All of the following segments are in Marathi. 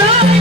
Love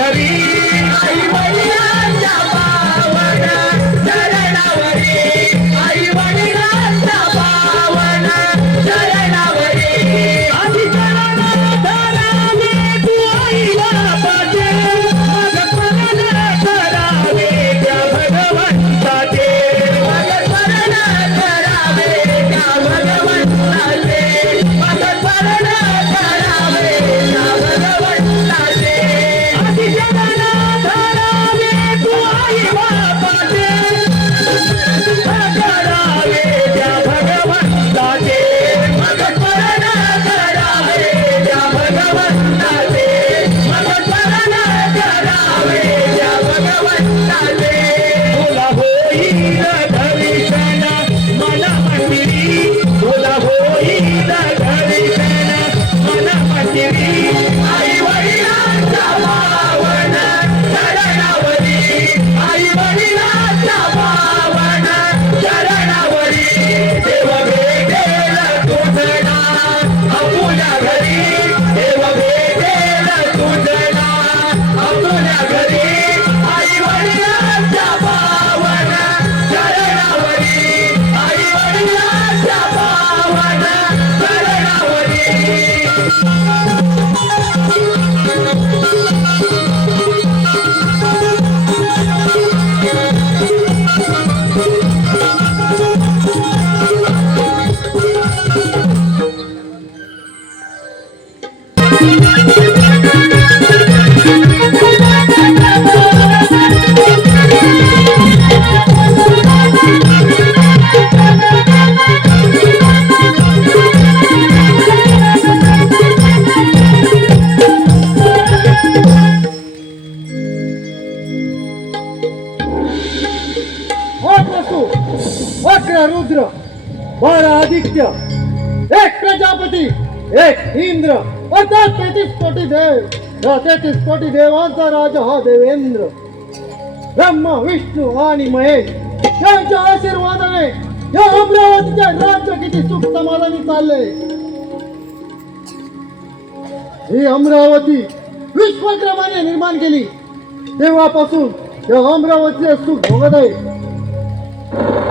घरी ओट वसु वक्र रुद्र बारा आदित्य एक प्रजापती एक इंद्र अर्थात तेहतीस कोटी देव तेहतीस कोटी देवांचा राजा हा देवेंद्र ब्रह्म विष्णू आणि महेश यांच्या आशीर्वादाने या अमरावतीच्या राज्य किती सुख समाधानी चालले ही अमरावती विश्वक्रमाने निर्माण केली तेव्हापासून या अमरावतीचे सुख भोगत आहे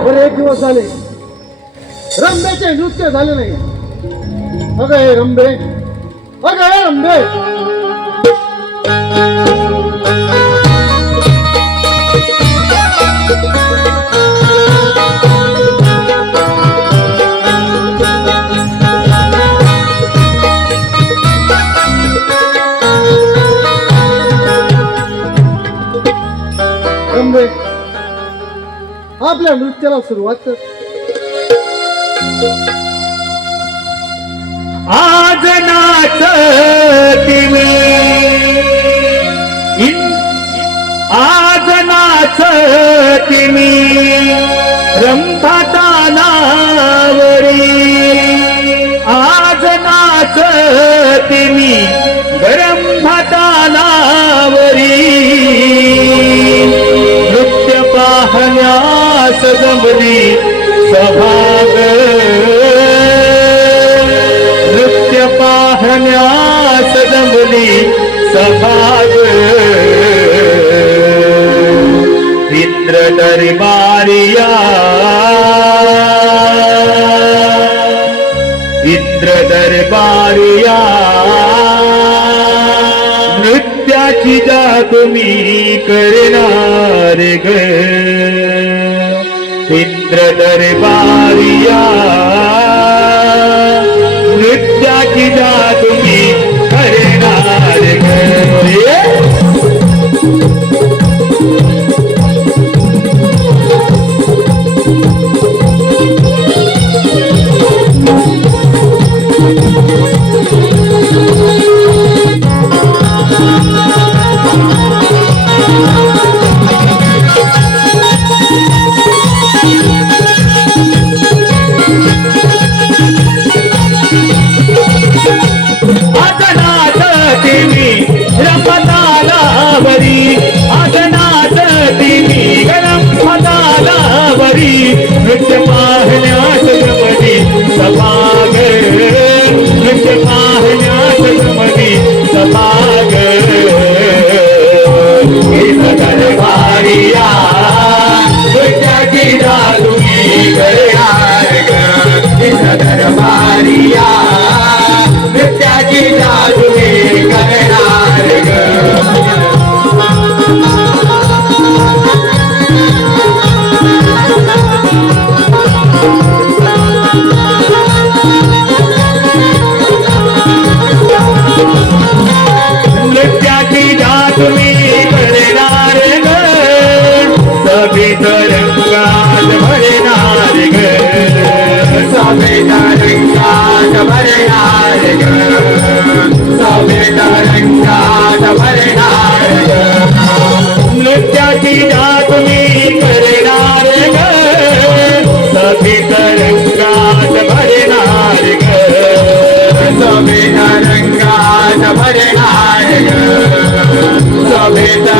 बरे एक दिवस झाले. रंबेचे नृत्य झाले नाही. अगं हे रंबे अगं हे रंबे. रंबे आपल्या नृत्याला सुरुवात कर. आज नाचती मी इन- आज नाचती मी रंभातानावरी आज नाचती मी पाहण्यास जमली सभाग नृत्य पाहण्यास जमली सभाग इंद्र दरबारिया इंद्र दरबारिया नृत्याची जा तुम्ही करणार ग। इंद्र दरबारिया नृत्याची जा नृत्य पाहण्यास जमली सभाग नृत्य पाहण्यास जमली सभाग गीत दरबारिया नृत्याची जादुई करणार ग गीत दरबारिया नृत्याची जादुई सभेत भरणार ग भरणार ग नृत्याची जात मी करणार ग. सभेत भरणार ग. सभेत भरणार ग.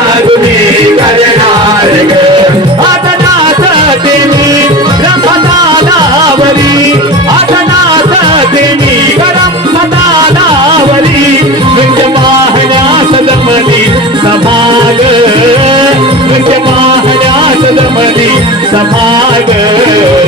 जमली